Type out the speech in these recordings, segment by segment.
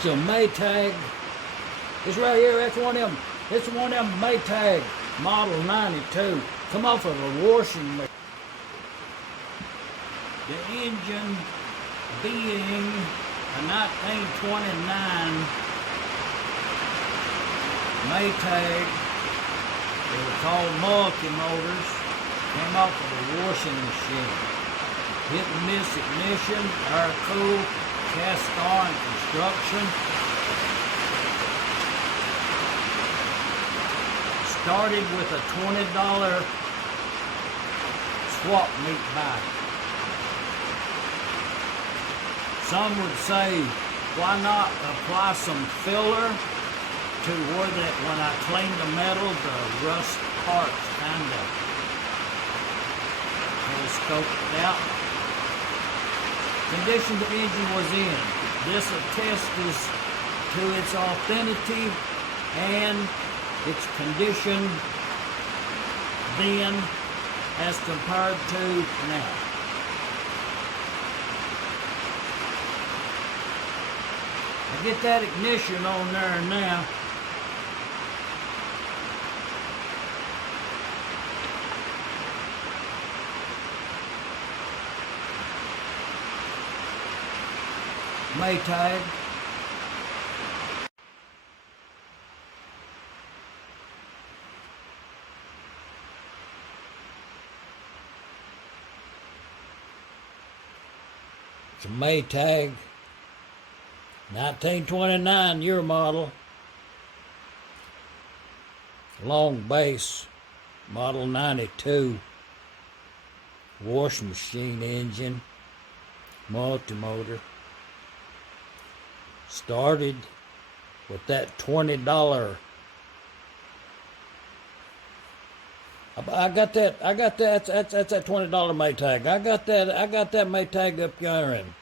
It's a Maytag. It's right here. That's one of them. It's one of them Maytag model 92. Come off of a washing machine. The engine being a 1929 Maytag. They were called multi-motors. Came off of a washing machine. Hit and miss ignition, air cool, cast iron construction. Started with a $20 swap meet buy. Some would say, why not apply some filler to where that when I clean the metal, the rust parts kind of scoped out. Condition the engine was in. This attests to its authenticity and its condition then as compared to now. I get that ignition on there now. Maytag. It's a Maytag, 1929 year model, long base, model 92, washing machine engine, multi-motor. Started with that $20. I got that. That's that $20 Maytag. I got that Maytag up there in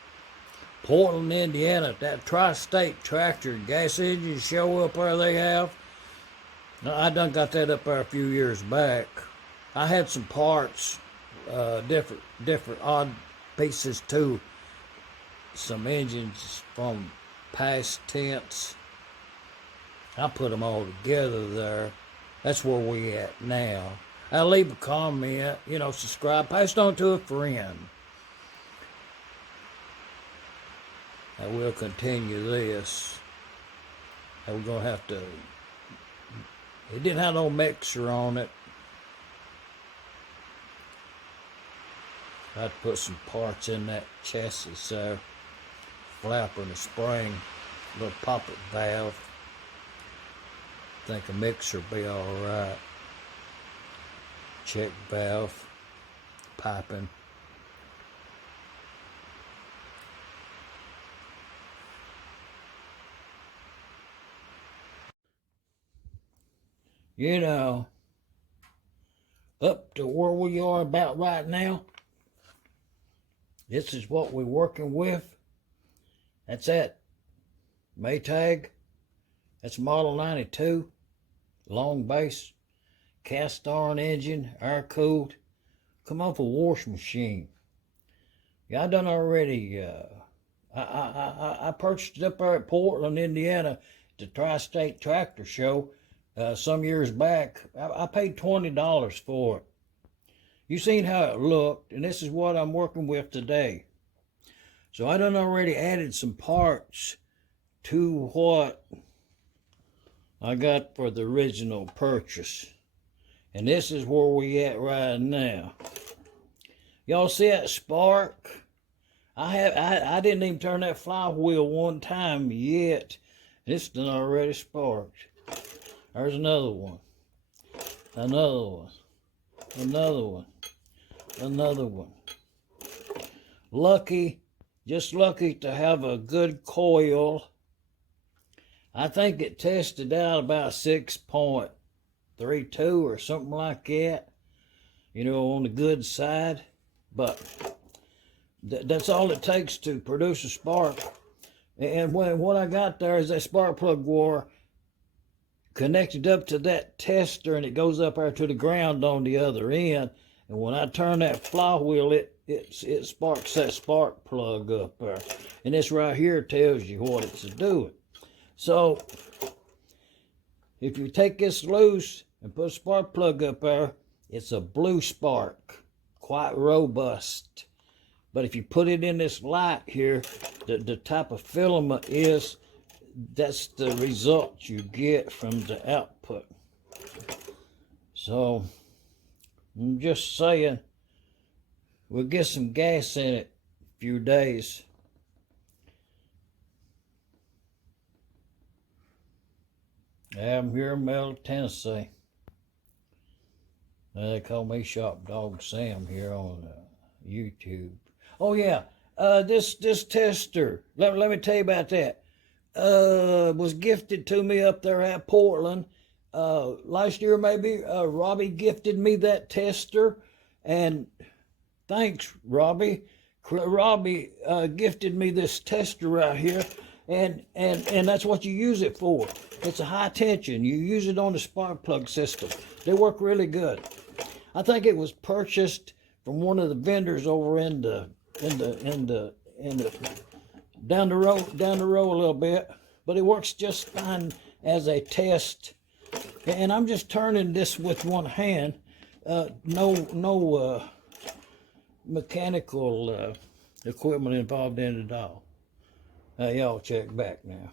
Portland, Indiana. That tri-state tractor gas engine show up there they have. I done got that up there a few years back. I had some parts, different odd pieces too. Some engines from past tense. I put them all together there. That's where we at now. I'll leave a comment, subscribe, pass it on to a friend. I will continue this. And we're going to have to, it didn't have no mixer on it. I had to put some parts in that chassis, so flapper and a spring, little poppet valve. I think a mixer will be all right. Check valve, piping. Up to where we are about right now, this is what we're working with. That's that Maytag. That's model 92, long base, cast iron engine, air cooled, come off a washing machine. Yeah, I done already. I purchased it up there at Portland, Indiana, at the Tri-State Tractor Show some years back. I paid $20 for it. You seen how it looked, and this is what I'm working with today. So I done already added some parts to what I got for the original purchase. And this is where we at right now. Y'all see that spark? I didn't even turn that flywheel one time yet. This done already sparked. There's another one. Another one. Another one. Another one. Lucky, just lucky to have a good coil. I think it tested out about 6.32 or something like that, on the good side. But that's all it takes to produce a spark. And what I got there is that spark plug wire connected up to that tester, and it goes up there to the ground on the other end. And when I turn that flywheel, it sparks that spark plug up there. And this right here tells you what it's doing. So if you take this loose and put a spark plug up there, it's a blue spark, quite robust. But if you put it in this light here, the type of filament that's the result you get from the output. So I'm just saying, we'll get some gas in it a few days. I'm here in Middle Tennessee. They call me Shop Dog Sam here on YouTube. Oh yeah, this tester. Let me tell you about that. Was gifted to me up there at Portland. Last year maybe. Robbie gifted me that tester, and thanks, Robbie. Robbie gifted me this tester right here, and that's what you use it for. It's a high tension. You use it on the spark plug system. They work really good. I think it was purchased from one of the vendors over in the down the road a little bit, but it works just fine as a test. And I'm just turning this with one hand. No mechanical equipment involved in it at all. Y'all check back now.